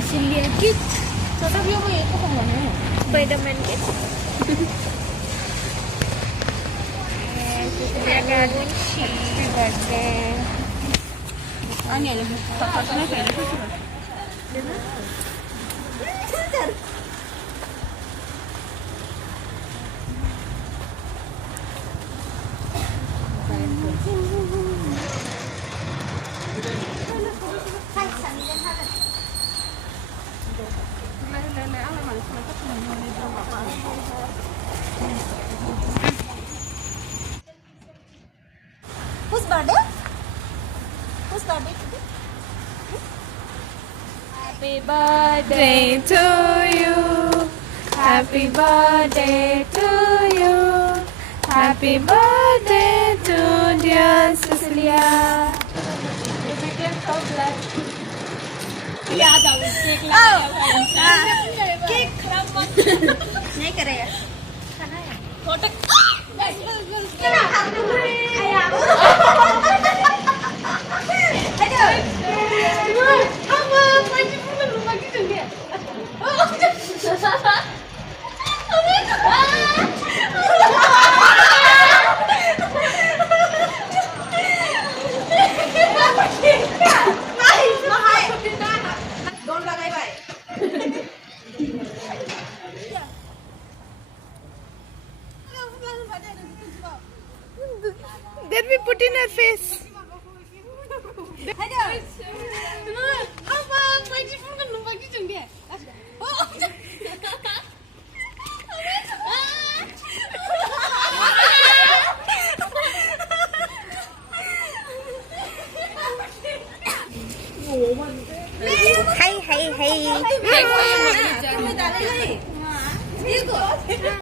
Cecilia Kid. Sasabihin mo ito kung ano. Spider-Man kid. Cecilia Gagunchi. Happy birthday. Ano yan? Papasok na kayo. Whose birthday? Whose birthday today? Happy birthday to you. Happy birthday to you. Happy birthday to dear Cecilia. You became so glad. याद आ गई cake लगाया cake खराब मत नहीं करे यार खाना है फोटो क्या खाते हो Then we put in her face. hay hay hay